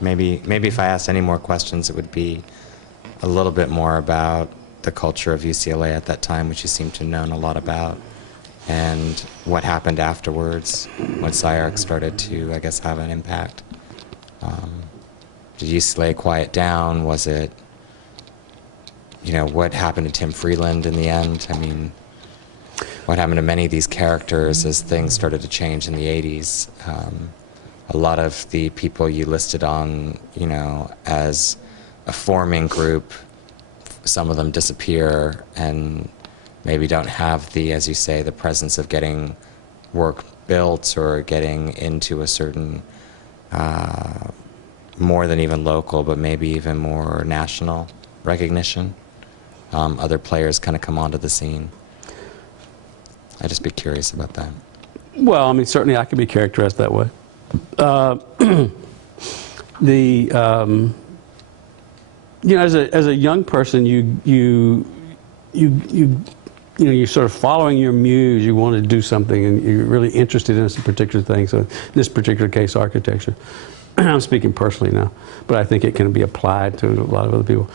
Maybe if I asked any more questions, it would be a little bit more about the culture of UCLA at that time, which you seem to have known a lot about, and what happened afterwards when SCI-Arc started to, I guess, have an impact. Did UCLA quiet down? Was it, you know, what happened to Tim Freeland in the end? I mean, what happened to many of these characters as things started to change in the 80s? A lot of the people you listed on, you know, as a forming group, some of them disappear and maybe don't have the, as you say, the presence of getting work built or getting into a certain, more than even local, but maybe even more national recognition. Other players kind of come onto the scene. I'd just be curious about that. Well, I mean, certainly I could be characterized that way. You know, as a young person, you're sort of following your muse. You want to do something, and you're really interested in some particular thing. So, in this particular case, architecture. I'm speaking personally now, but I think it can be applied to a lot of other people.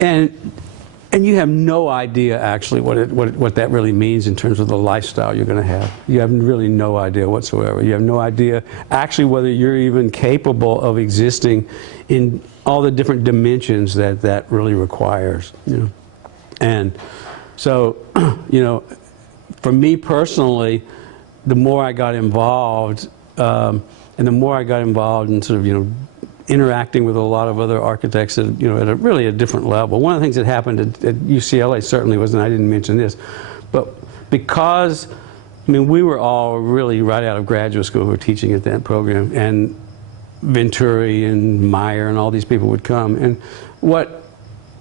And you have no idea actually what that really means in terms of the lifestyle you're going to have. You have really no idea whatsoever. You have no idea actually whether you're even capable of existing in all the different dimensions that really requires. You know? And so, you know, for me personally, the more I got involved, and the more I got involved in sort of, you know, interacting with a lot of other architects at, you know, at a really a different level. One of the things that happened at UCLA certainly was, and I didn't mention this, but because, I mean, we were all really right out of graduate school who were teaching at that program, and Venturi and Meyer and all these people would come. And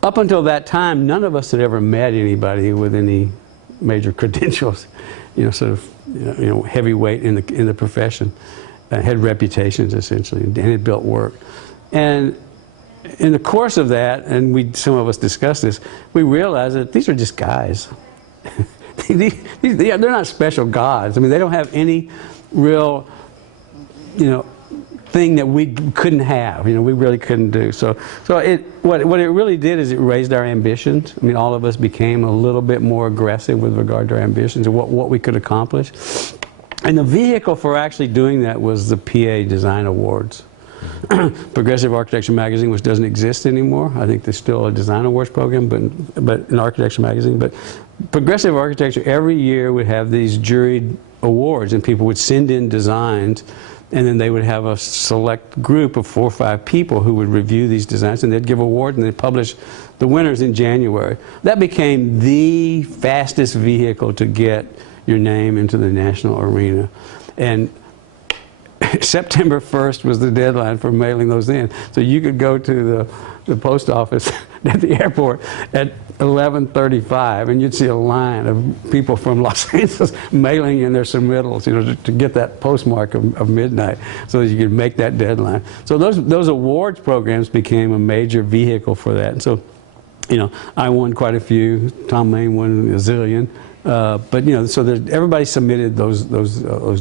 up until that time, none of us had ever met anybody with any major credentials, you know, sort of, you know, heavyweight in the profession. Had reputations essentially, and had built work. And in the course of that, and some of us discussed this, we realized that these are just guys. They're not special gods. I mean, they don't have any real, you know, thing that we couldn't have. You know, we really couldn't do. So what it really did is it raised our ambitions. I mean, all of us became a little bit more aggressive with regard to our ambitions and what we could accomplish. And the vehicle for actually doing that was the PA Design Awards. Progressive Architecture Magazine, which doesn't exist anymore. I think there's still a design awards program, but an architecture magazine. But Progressive Architecture every year would have these juried awards, and people would send in designs, and then they would have a select group of 4 or 5 people who would review these designs, and they'd give awards, and they'd publish the winners in January. That became the fastest vehicle to get your name into the national arena. And September 1st was the deadline for mailing those in. So you could go to the post office at the airport at 11:35, and you'd see a line of people from Los Angeles mailing in their submittals, you know, to get that postmark of midnight so that you could make that deadline. So those awards programs became a major vehicle for that. And so, you know, I won quite a few. Tom Main won a zillion. But you know, so everybody submitted those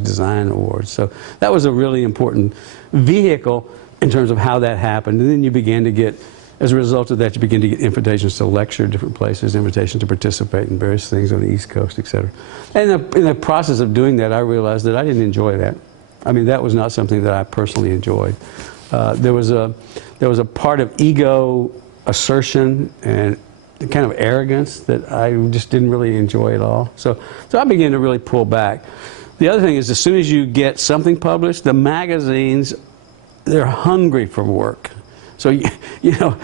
design awards. So that was a really important vehicle in terms of how that happened. And then you began to get, as a result of that, you begin to get invitations to lecture at different places, invitations to participate in various things on the East Coast, et cetera. And in the process of doing that, I realized that I didn't enjoy that. I mean, that was not something that I personally enjoyed. There was a part of ego assertion and kind of arrogance that I just didn't really enjoy at all. So I began to really pull back. The other thing is, as soon as you get something published, the magazines, they're hungry for work. So you know,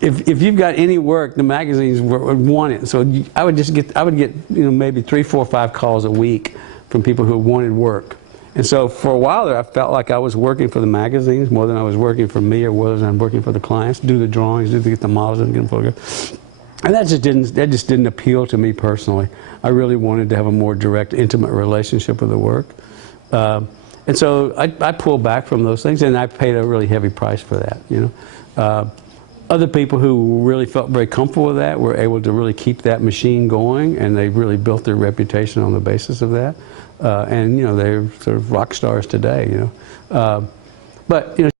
if you've got any work, the magazines would want it. So I would get you know, maybe 3, 4, 5 calls a week from people who wanted work. And so for a while there, I felt like I was working for the magazines more than I was working for me, or whether I'm working for the clients, do the drawings, get the models, and get them photographed. And that just didn't appeal to me personally. I really wanted to have a more direct, intimate relationship with the work. And so I pulled back from those things, and I paid a really heavy price for that, you know. Other people who really felt very comfortable with that were able to really keep that machine going, and they really built their reputation on the basis of that. And, you know, they're sort of rock stars today, you know. But, you know,